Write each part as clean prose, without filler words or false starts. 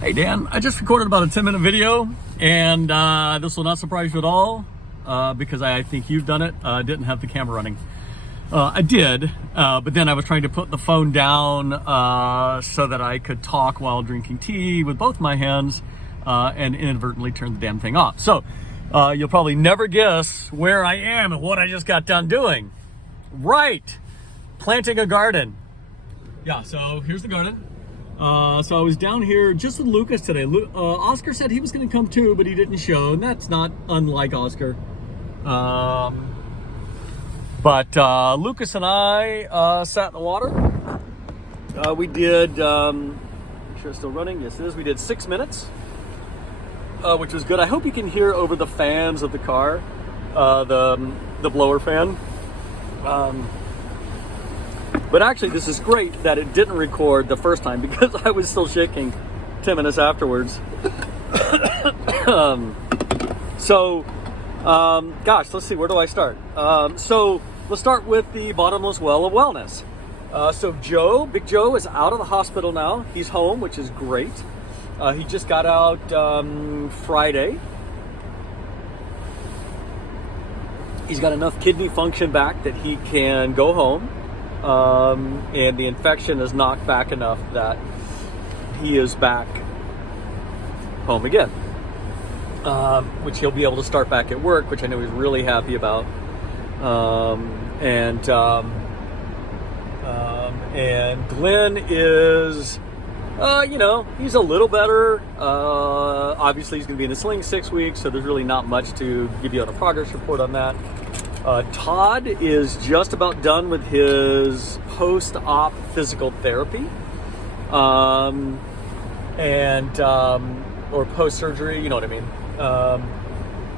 Hey Dan, I just recorded about a 10-minute video, and this will not surprise you at all because I think you've done it. I didn't have the camera running. I did, but then I was trying to put the phone down so that I could talk while drinking tea with both my hands and inadvertently turn the damn thing off. So you'll probably never guess where I am and what I just got done doing. Right, planting a garden. Yeah, so here's the garden. So I was down here just with Lucas today. Oscar said he was going to come too, but he didn't show, and that's not unlike Oscar. But Lucas and I sat in the water. We did, make sure it's still running. Yes, it is. We did 6 minutes, which was good. I hope you can hear over the fans of the car, the blower fan. But actually, this is great that it didn't record the first time because I was still shaking 10 minutes afterwards. Gosh, let's see, where do I start? So let's start with the bottomless well of wellness. So Big Joe is out of the hospital now. He's home, which is great. He just got out Friday. He's got enough kidney function back that he can go home. And the infection is knocked back enough that he is back home again, which he'll be able to start back at work, which I know he's really happy about. And Glenn is, he's a little better. Obviously he's going to be in the sling 6 weeks, so there's really not much to give you on a progress report on that. Todd is just about done with his post-op physical therapy, or post-surgery, you know what I mean.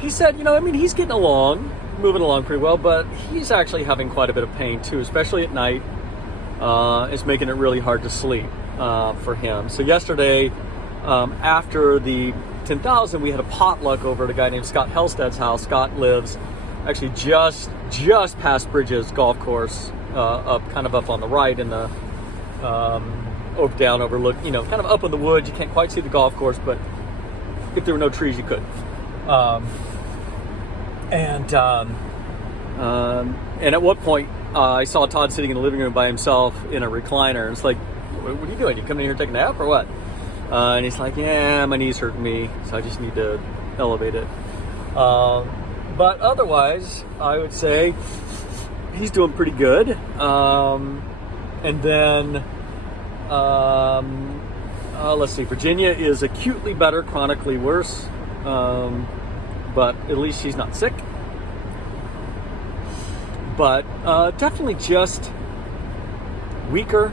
He said, he's getting along, moving along pretty well, but he's actually having quite a bit of pain too, especially at night. It's making it really hard to sleep for him. So yesterday, after the 10,000, we had a potluck over at a guy named Scott Helsted's house. Scott lives actually just past Bridges Golf Course, up on the right in the overlook, kind of up in the woods. You can't quite see the golf course, but if there were no trees, you could. And at one point, I saw Todd sitting in the living room by himself in a recliner, and it's like, what are you doing? You coming in here taking a nap or what? And he's like, yeah, my knee's hurting me, so I just need to elevate it. But otherwise, I would say he's doing pretty good. And then, let's see, Virginia is acutely better, chronically worse. But at least she's not sick. But definitely just weaker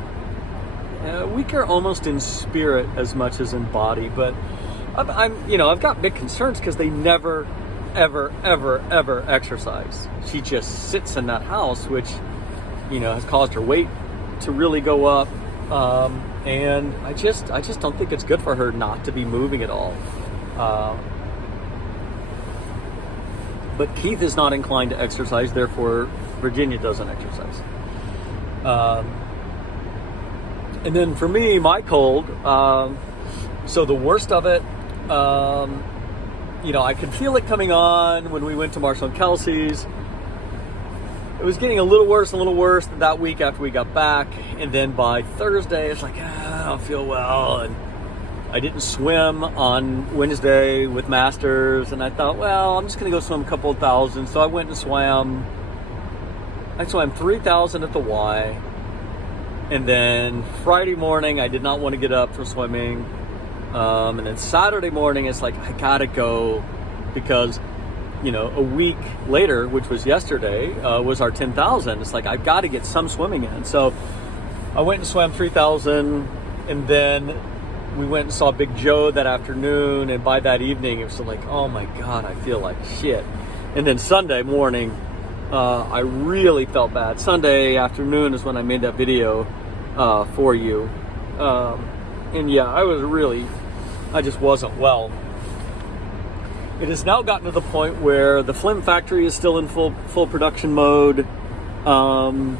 almost in spirit as much as in body. But I've got big concerns because they never ever exercise. She just sits in that house, which has caused her weight to really go up, and I just don't think it's good for her not to be moving at all. But Keith is not inclined to exercise, therefore Virginia doesn't exercise. And then for me, my cold, so the worst of it, I could feel it coming on when we went to Marshall and Kelsey's. It was getting a little worse that week after we got back. And then by Thursday, it's like, I don't feel well. And I didn't swim on Wednesday with Masters. And I thought, well, I'm just going to go swim a couple of thousand. So I went and swam. I swam 3,000 at the Y. And then Friday morning, I did not want to get up for swimming. And then Saturday morning, it's like, I gotta go because, a week later, which was yesterday, was our 10,000. It's like, I've got to get some swimming in. So I went and swam 3,000, and then we went and saw Big Joe that afternoon. And by that evening, it was like, oh my God, I feel like shit. And then Sunday morning, I really felt bad. Sunday afternoon is when I made that video for you. And yeah, I just wasn't well. It has now gotten to the point where the Flim factory is still in full production mode, and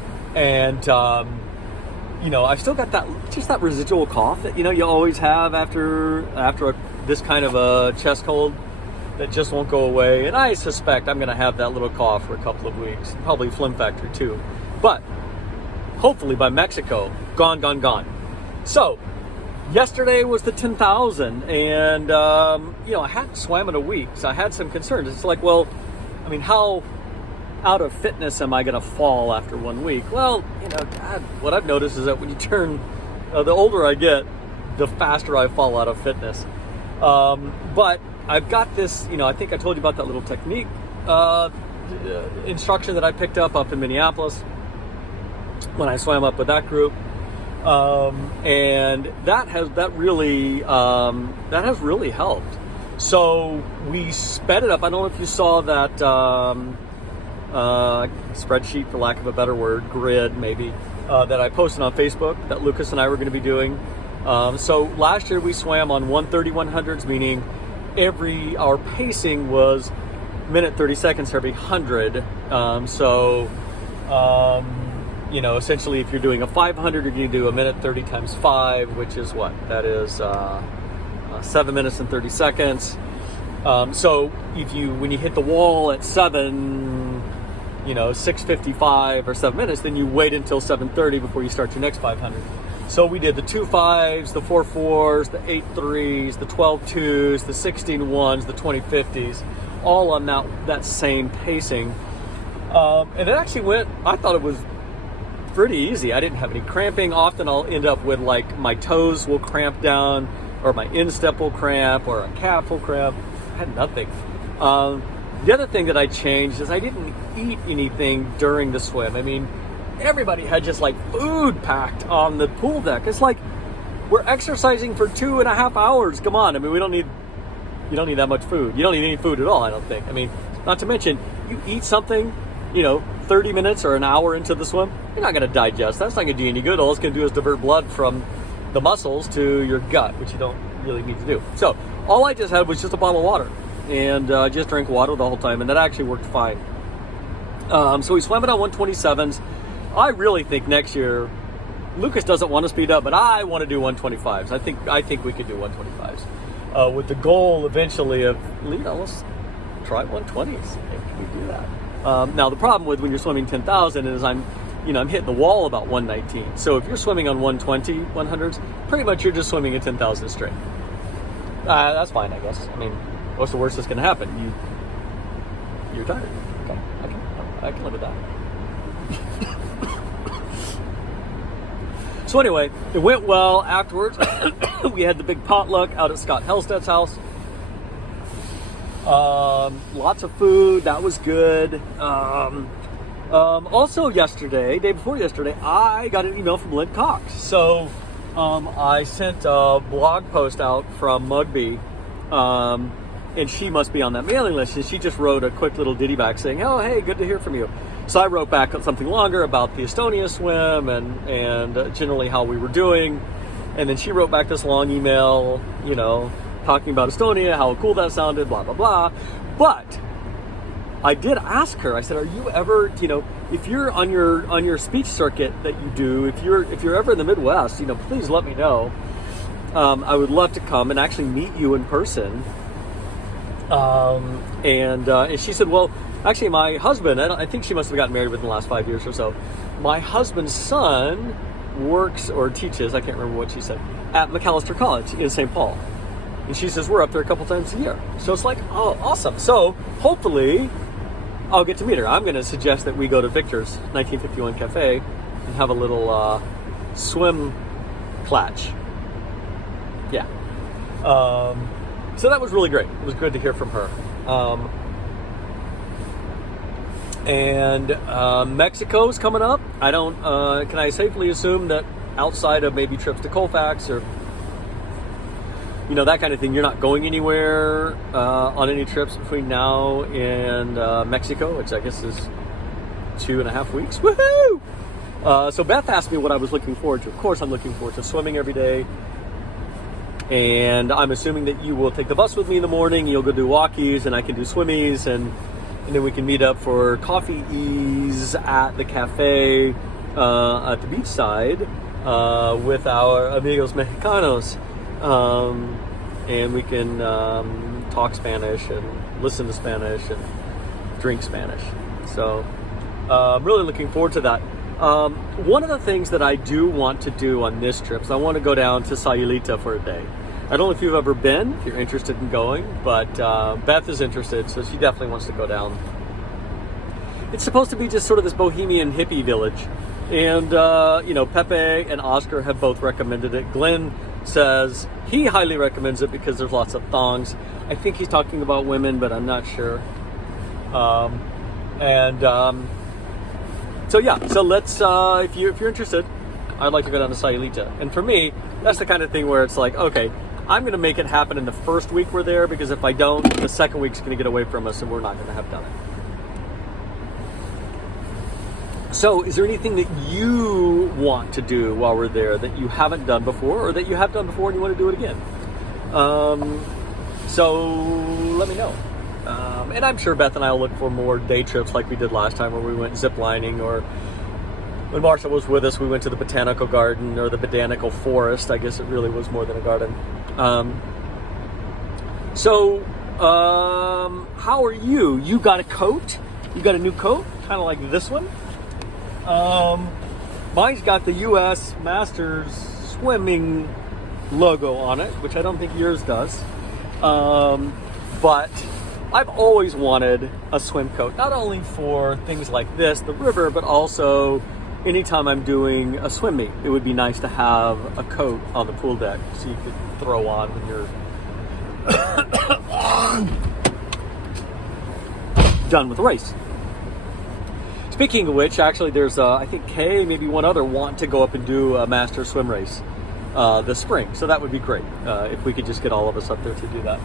I've still got that residual cough that, you always have after this kind of a chest cold that just won't go away. And I suspect I'm going to have that little cough for a couple of weeks, probably phlegm factor too. But hopefully by Mexico, gone. So yesterday was the 10,000, and I hadn't swam in a week, so I had some concerns. It's like, well, I mean, how out of fitness am I going to fall after 1 week? Well, God, what I've noticed is that when you turn, the older I get, the faster I fall out of fitness. But I've got this, I think I told you about that little technique instruction that I picked up in Minneapolis when I swam up with that group. And that has really helped. So we sped it up. I don't know if you saw that spreadsheet, for lack of a better word, grid maybe, that I posted on Facebook that Lucas and I were going to be doing. So last year we swam on 1:30/100s, meaning our pacing was minute 30 seconds for every 100. Essentially, if you're doing a 500, you're going to do a minute 30 times 5, which is what? That is 7 minutes and 30 seconds. So when you hit the wall at 6:55 or 7 minutes, then you wait until 7:30 before you start your next 500. So we did the 2 5s, the 4 4s, the 8 3s, the 12 2s, the 16 1s, the 20 50s, all on that same pacing. And it actually I thought it was pretty easy. I didn't have any cramping. Often I'll end up with, like, my toes will cramp down, or my instep will cramp, or a calf will cramp. I had nothing. The other thing that I changed is I didn't eat anything during the swim. I mean, everybody had just like food packed on the pool deck. It's like, we're exercising for 2.5 hours. Come on. I mean, you don't need that much food. You don't need any food at all, I don't think. I mean, not to mention, you eat something, 30 minutes or an hour into the swim, you're not going to digest. That's not going to do you any good. All it's going to do is divert blood from the muscles to your gut, which you don't really need to do. So all I just had was just a bottle of water, and just drank water the whole time, and that actually worked fine. So we swam it on 127s. I really think next year, Lucas doesn't want to speed up, but I want to do 125s. I think we could do 125s, with the goal eventually of, let's try 120s. Can we do that? Now the problem with when you're swimming 10,000 is I'm hitting the wall about 119. So if you're swimming on 120, 100s, pretty much you're just swimming at 10,000 straight. That's fine, I guess. I mean, what's the worst that's going to happen? You're tired. Okay, I can live with that. So anyway, it went well afterwards. We had the big potluck out at Scott Hellstedt's house. Lots of food. That was good. Also day before yesterday, I got an email from Lynn Cox. So I sent a blog post out from Mugby, and she must be on that mailing list, and she just wrote a quick little ditty back saying, "Oh, hey, good to hear from you." So I wrote back something longer about the Estonia swim and generally how we were doing. And then she wrote back this long email, talking about Estonia, how cool that sounded, blah, blah, blah. But I did ask her, I said, are you ever, if you're on your speech circuit that you do, if you're ever in the Midwest, please let me know. I would love to come and actually meet you in person. And she said, well, actually my husband, I think she must have gotten married within the last 5 years or so. My husband's son works or teaches, I can't remember what she said, at Macalester College in St. Paul. And she says, we're up there a couple times a year. So it's like, oh, awesome. So hopefully I'll get to meet her. I'm going to suggest that we go to Victor's 1951 Cafe and have a little swim clatch. Yeah. So that was really great. It was good to hear from her. And Mexico's coming up. Can I safely assume that outside of maybe trips to Colfax or that kind of thing, you're not going anywhere on any trips between now and Mexico, which I guess is 2.5 weeks. Woohoo! So Beth asked me what I was looking forward to. Of course, I'm looking forward to swimming every day. And I'm assuming that you will take the bus with me in the morning. You'll go do walkies, and I can do swimmies, and then we can meet up for coffees at the cafe at the beachside with our amigos mexicanos, and we can talk Spanish and listen to Spanish and drink Spanish. So I'm really looking forward to that. One of the things that I do want to do on this trip is I want to go down to Sayulita for a day. I don't know if you've ever been, if you're interested in going, but Beth is interested, so she definitely wants to go down. It's supposed to be just sort of this bohemian hippie village. And, Pepe and Oscar have both recommended it. Glenn says he highly recommends it because there's lots of thongs. I think he's talking about women, but I'm not sure. So let's, if you're interested, I'd like to go down to Sayulita. And for me, that's the kind of thing where it's like, okay, I'm going to make it happen in the first week we're there, because if I don't, the second week's going to get away from us and we're not going to have done it. So is there anything that you want to do while we're there that you haven't done before, or that you have done before and you want to do it again? So let me know. And I'm sure Beth and I will look for more day trips like we did last time, where we went zip lining, or when Marshall was with us, we went to the botanical garden, or the botanical forest. I guess it really was more than a garden. How are you? You got a coat? You got a new coat? Kind of like this one? Mine's got the U.S. Masters swimming logo on it, which I don't think yours does. But I've always wanted a swim coat, not only for things like this, the river, but also anytime I'm doing a swim meet. It would be nice to have a coat on the pool deck so you could throw on when you're done with the race. Speaking of which, actually, there's, I think Kay, maybe one other, want to go up and do a master swim race this spring. So that would be great if we could just get all of us up there to do that.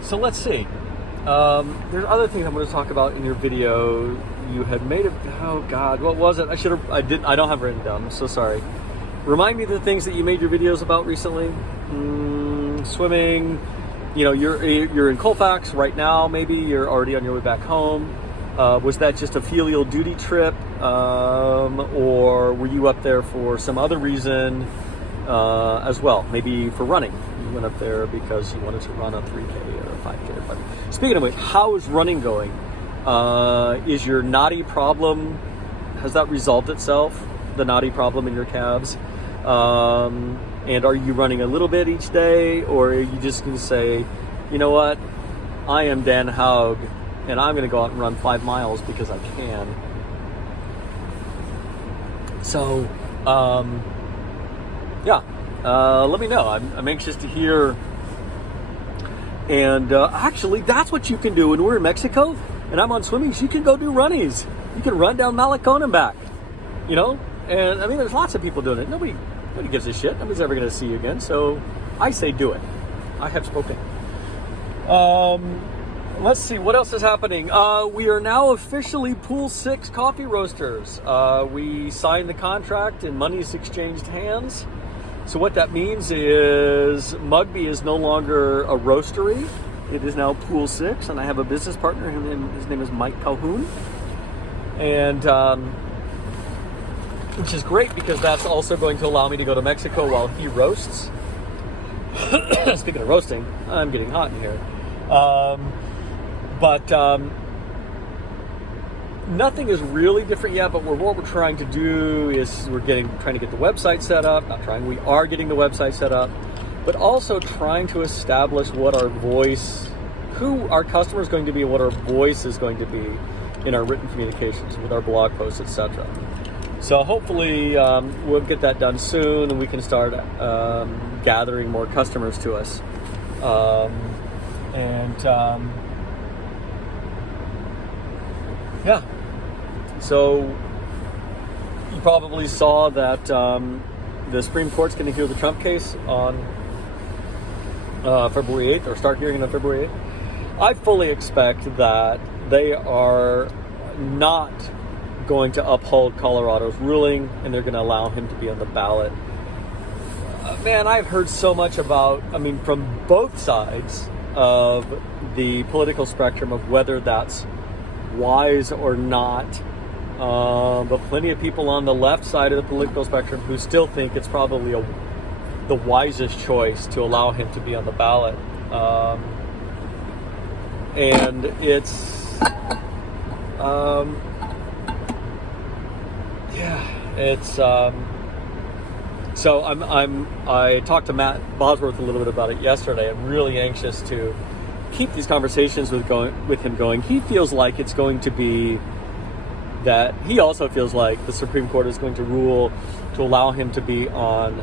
So let's see. There's other things I'm going to talk about in your video. You had made a, oh God, what was it? I don't have it written down. I'm so sorry. Remind me of the things that you made your videos about recently. Swimming. You know, you're in Colfax right now. Maybe you're already on your way back home. Was that just a filial duty trip, or were you up there for some other reason as well? Maybe for running. You went up there because you wanted to run a 3K or a 5K or 5K. Speaking of which, how is running going? Is your knotty problem, has that resolved itself? The knotty problem in your calves? And are you running a little bit each day, or are you just going to say, you know what, I am Dan Haug, and I'm going to go out and run 5 miles because I can? So, let me know. I'm anxious to hear. And actually, that's what you can do when we're in Mexico, and I'm on swimming. You can go do runnies. You can run down Malecon and back, you know? And I mean, there's lots of people doing it. Nobody gives a shit. Nobody's ever going to see you again. So I say do it. I have spoken. Let's see. What else is happening? We are now officially Pool 6 coffee roasters. We signed the contract and money's exchanged hands. So what that means is Mugby is no longer a roastery. It is now Pool 6, and I have a business partner. His name is Mike Calhoun. And which is great, because that's also going to allow me to go to Mexico while he roasts. Speaking of roasting, I'm getting hot in here. Nothing is really different yet, but what we're trying to do is trying to get the website set up. We are getting the website set up, but also trying to establish what our voice, who our customer is going to be, and what our voice is going to be in our written communications with our blog posts, etc. So hopefully we'll get that done soon, and we can start gathering more customers to us. So you probably saw that the Supreme Court's going to hear the Trump case on February 8th, or start hearing it on February 8th. I fully expect that they are not going to uphold Colorado's ruling, and they're going to allow him to be on the ballot. Man, I've heard so much from both sides of the political spectrum, of whether that's wise or not. but plenty of people on the left side of the political spectrum who still think it's probably the wisest choice to allow him to be on the ballot. And it's, so I talked to Matt Bosworth a little bit about it yesterday. I'm really anxious to keep these conversations with him going. He feels like it's going to be that he also feels like the Supreme Court is going to rule to allow him to be on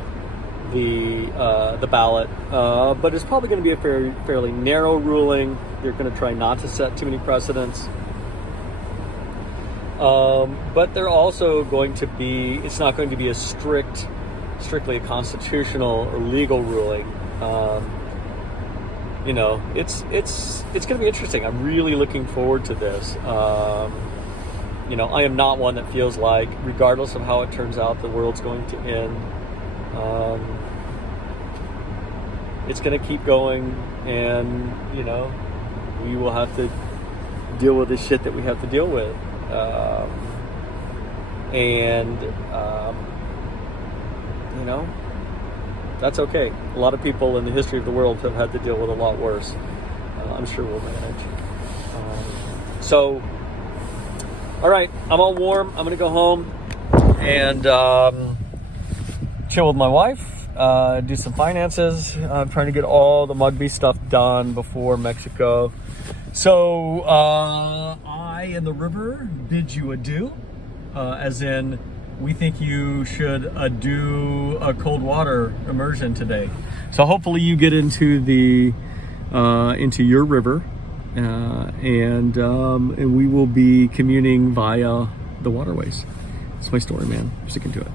the ballot, but it's probably going to be a fairly narrow ruling. They're going to try not to set too many precedents, but they're also going to be. It's not going to be a strictly a constitutional or legal ruling. It's going to be interesting. I'm really looking forward to this. I am not one that feels like, regardless of how it turns out, the world's going to end. It's going to keep going, and we will have to deal with the shit that we have to deal with. That's okay. A lot of people in the history of the world have had to deal with a lot worse. I'm sure we'll manage. All right, I'm all warm. I'm going to go home and chill with my wife, do some finances. I'm trying to get all the Mugby stuff done before Mexico. So I and the river bid you adieu, as in we think you should do a cold water immersion today. So hopefully you get into into your river. And we will be communing via the waterways. It's my story, man. I'm sticking to it.